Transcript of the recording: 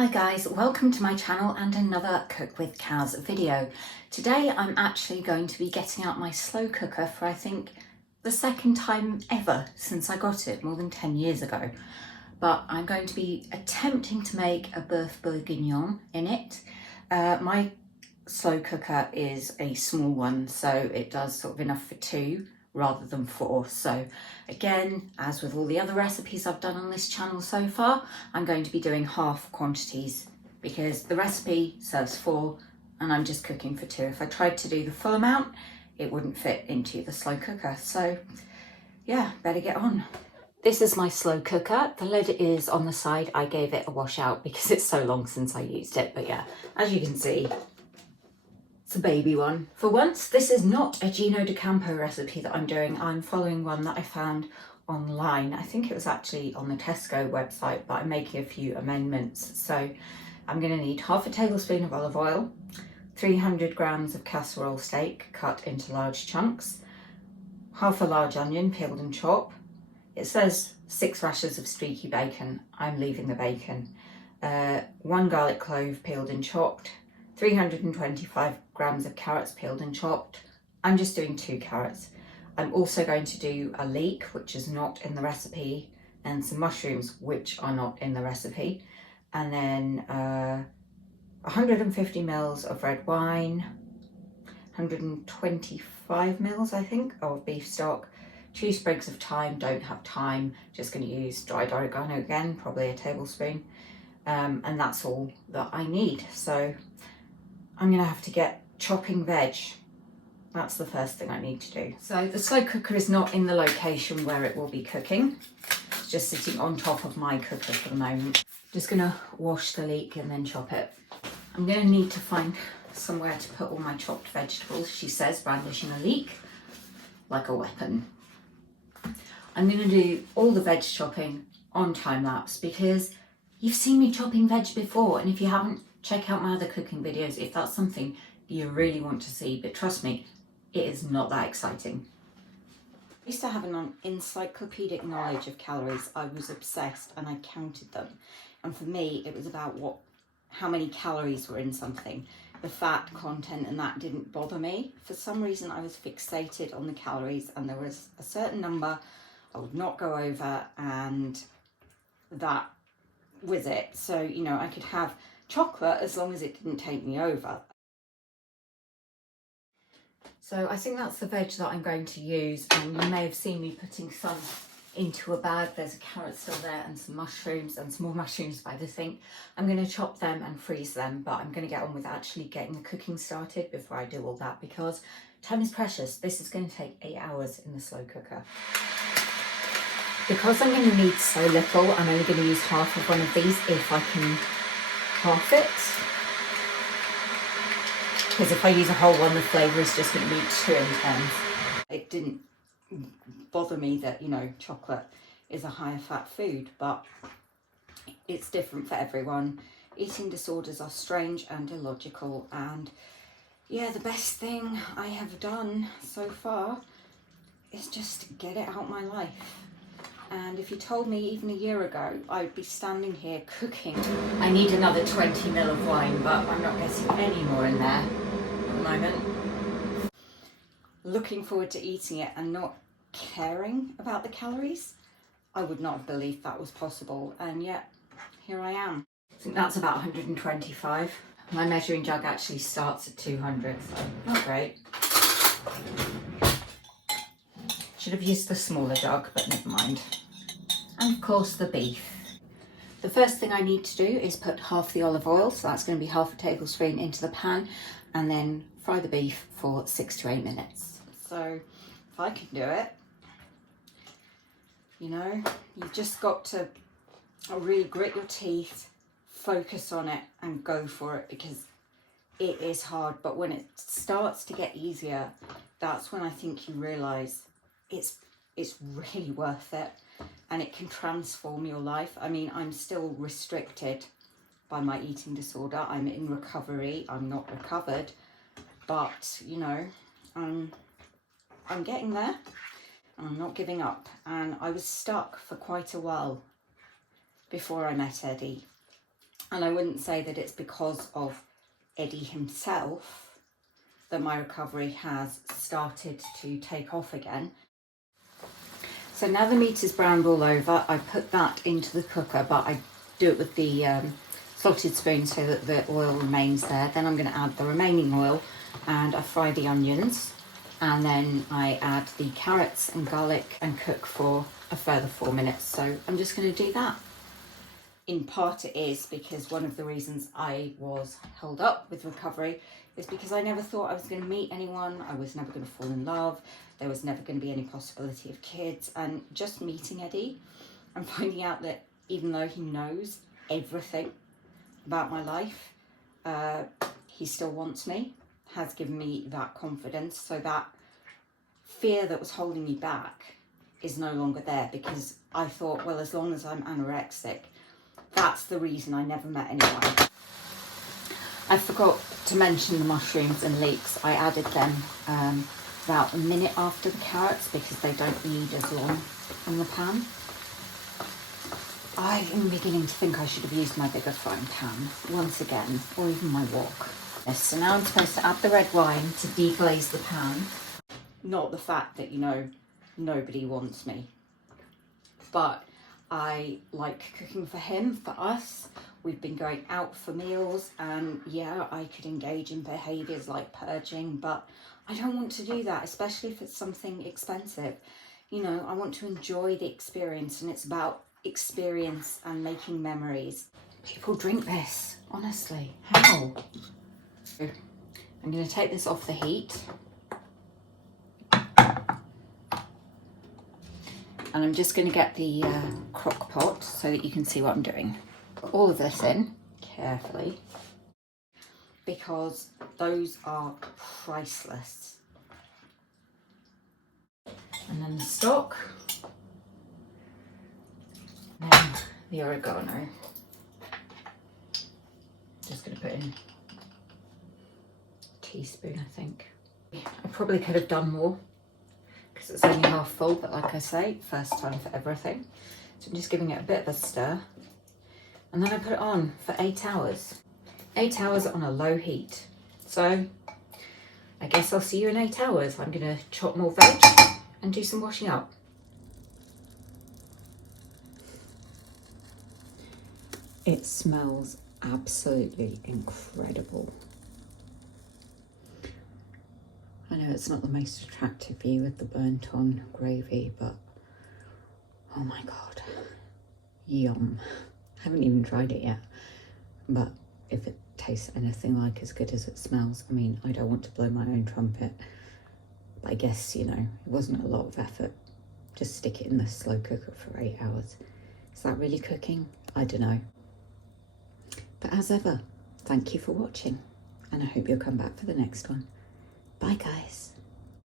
Hi guys, welcome to my channel and another Cook with Kaz video. Today I'm actually going to be getting out my slow cooker for I think the second time ever since I got it more than 10 years ago. But I'm going to be attempting to make a bœuf bourguignon in it. My slow cooker is a small one, so it does sort of enough for two rather than four. So again, as with all the other recipes I've done on this channel so far, I'm going to be doing half quantities because the recipe serves four and I'm just cooking for two. If I tried to do the full amount, it wouldn't fit into the slow cooker. So yeah, better get on. This is my slow cooker. The lid is on the side. I gave it a wash out because it's so long since I used it. But yeah, as you can see, it's a baby one. For once, this is not a Gino di Campo recipe that I'm doing. I'm following one that I found online. I think it was actually on the Tesco website, but I'm making a few amendments. So I'm going to need half a tablespoon of olive oil, 300 grams of casserole steak cut into large chunks, half a large onion peeled and chopped. It says 6 rashers of streaky bacon. I'm leaving the bacon. 1 garlic clove peeled and chopped, 325 grams of carrots peeled and chopped. I'm just doing 2 carrots. I'm also going to do a leek, which is not in the recipe, and some mushrooms, which are not in the recipe. And then 150 mils of red wine, 125 mils, I think, of beef stock, 2 sprigs of thyme. Don't have thyme, just going to use dried oregano again, probably a tablespoon. And that's all that I need. So I'm going to have to get chopping veg. That's the first thing I need to do. So the slow cooker is not in the location where it will be cooking. It's just sitting on top of my cooker for the moment. Just going to wash the leek and then chop it. I'm going to need to find somewhere to put all my chopped vegetables, she says, brandishing a leek like a weapon. I'm going to do all the veg chopping on time lapse because you've seen me chopping veg before, and if you haven't, check out my other cooking videos if that's something you really want to see, but trust me, it is not that exciting. I used to have an encyclopedic knowledge of calories. I was obsessed and I counted them. And for me, it was about how many calories were in something. The fat content and that didn't bother me. For some reason, I was fixated on the calories, and there was a certain number I would not go over, and that was it. So, you know, I could have chocolate as long as it didn't take me over. So I think that's the veg that I'm going to use, and you may have seen me putting some into a bag. There's a carrot still there and some mushrooms and some more mushrooms by the sink. I'm going to chop them and freeze them, but I'm going to get on with actually getting the cooking started before I do all that because time is precious. This is going to take 8 hours in the slow cooker. Because I'm going to need so little, I'm only going to use half of one of these if I can half it. Because if I use a whole one, the flavour is just going to be too intense. It didn't bother me that, you know, chocolate is a higher fat food, but it's different for everyone. Eating disorders are strange and illogical, and yeah, the best thing I have done so far is just get it out my life. And if you told me even a year ago, I would be standing here cooking. I need another 20 ml of wine, but I'm not getting any more in there at the moment. Looking forward to eating it and not caring about the calories. I would not have believed that was possible, and yet here I am. I think that's about 125. My measuring jug actually starts at 200, so not great. Should have used the smaller jug, but never mind. And of course the beef. The first thing I need to do is put half the olive oil, so that's going to be half a tablespoon, into the pan, and then fry the beef for 6 to 8 minutes. So if I can do it, you know, you've just got to really grit your teeth, focus on it and go for it, because it is hard. But when it starts to get easier, that's when I think you realise it's really worth it, and it can transform your life. I mean, I'm still restricted by my eating disorder. I'm in recovery. I'm not recovered, but you know, I'm getting there, and I'm not giving up. And I was stuck for quite a while before I met Eddie, And I wouldn't say that it's because of Eddie himself that my recovery has started to take off again. So now the meat is browned all over, I put that into the cooker, but I do it with the slotted spoon so that the oil remains there. Then I'm going to add the remaining oil and I fry the onions, and then I add the carrots and garlic and cook for a further 4 minutes. So I'm just going to do that. In part it is because one of the reasons I was held up with recovery is because I never thought I was going to meet anyone. I was never going to fall in love. There was never going to be any possibility of kids. And just meeting Eddie and finding out that even though he knows everything about my life, he still wants me, has given me that confidence. So that fear that was holding me back is no longer there, because I thought, well, as long as I'm anorexic, that's the reason I never met anyone. I forgot to mention the mushrooms and leeks. I added them about a minute after the carrots because they don't need as long in the pan. I am beginning to think I should have used my bigger frying pan once again, or even my wok. Yes, so now I'm supposed to add the red wine to deglaze the pan. Not the fact that, you know, nobody wants me, but I like cooking for him, for us. We've been going out for meals, and yeah, I could engage in behaviours like purging, but I don't want to do that, especially if it's something expensive. You know, I want to enjoy the experience, and it's about experience and making memories. People drink this, honestly. How? I'm going to take this off the heat. And I'm just going to get the crock pot so that you can see what I'm doing. Put all of this in carefully, because those are priceless. And then the stock, and then the oregano. Just going to put in a teaspoon, I think. I probably could have done more, because it's only half full, but like I say, first time for everything. So I'm just giving it a bit of a stir, and then I put it on for 8 hours. 8 hours on a low heat. So I guess I'll see you in 8 hours. I'm gonna chop more veg and do some washing up. It smells absolutely incredible. I know it's not the most attractive view with the burnt on gravy, but oh my God, yum. Haven't even tried it yet, but if it tastes anything like as good as it smells, I mean, I don't want to blow my own trumpet, but I guess, you know, it wasn't a lot of effort. Just stick it in the slow cooker for 8 hours. Is that really cooking? I don't know. But as ever, thank you for watching, and I hope you'll come back for the next one. Bye guys.